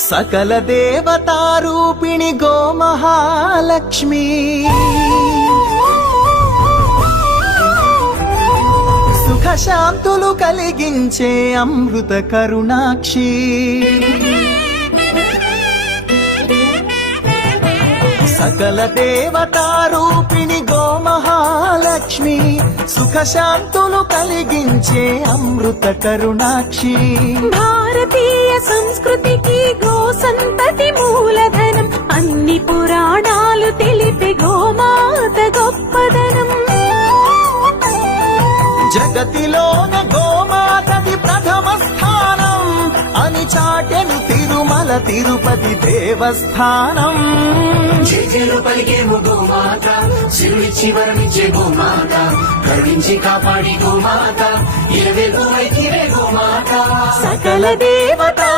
సకల దేవతారూపిణి గోమహాలక్ష్మి సుఖశాంతులు కలిగించే అమృత కరుణాక్షి సకల దేవతారూపిణి గోమహాలక్ష్మి సుఖశాంతులు కలిగించే అమృత కరుణాక్షి భారతీయ సంస్కృతికి గో సంతతి మూలధనం అన్ని పురాణాలు తెలిపే గోమాత గొప్పదనం జగతిలోన గోమాతది ప్రథమ స్థానం అని చాటెను తిరుమల తిరుపతి దేవస్థానం జేజేలు పలికేము గోమాత శివుడిచ్చి వరమిచ్చే గోమాత కరుణించి కాపాడి గోమాత ఇలవెల్పు వైఖివే గోమాత సకల దేవత